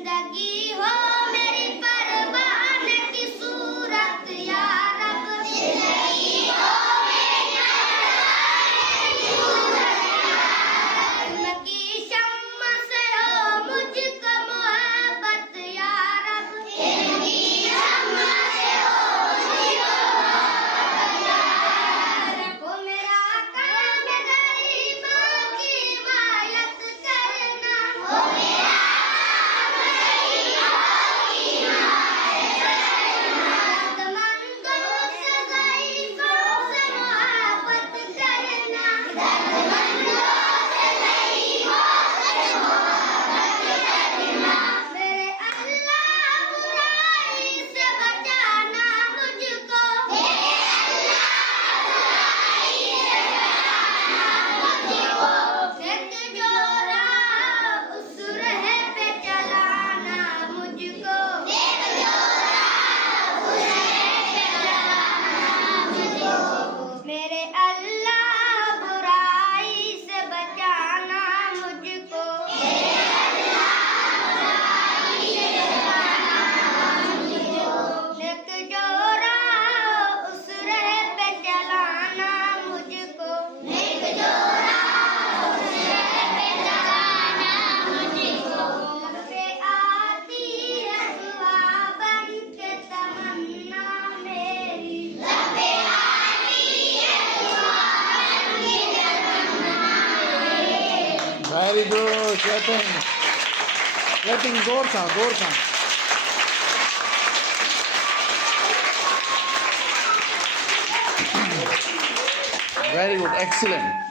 जिंदगी हो मेरी परवान की सूरत या रब, जिंदगी हो मेरी परवान की सूरत या रब, इनकी शम्म से हो मुझको मोहब्बत या रब, इनकी शम्म से हो मुझको मोहब्बत या रब। वो मेरा काम गरीबों की हिमायत करना, वो मेरा काम गरीबों की हिमायत करना, दर्दमंदों से ज़ईफ़ों से मोहब्बत करना, दर्दमंदों से ज़ईफ़ों से मोहब्बत करना। मेरे अल्लाह बुराई से बचाना मुझको, मेरे अल्लाह बुराई से बचाना मुझको, एक जो राह उस राह पे चलाना मुझको, एक जो राह उस राह पे चलाना मुझको। मेरे अल्लाह बुराई से बचाना मुझको, मेरे अल्लाह बुराई से बचाना मुझको, एक जो राह उस राह पे चलाना मुझको, एक जो राह उस राह पे चलाना मुझको। लब पे आती है दुआ बन के तमन्ना मेरी, लब पे आती है दुआ बन के तमन्ना मेरी। वेरी गुड चेतन, चेतन जोर सा वेरी गुड, एक्सीलेंट।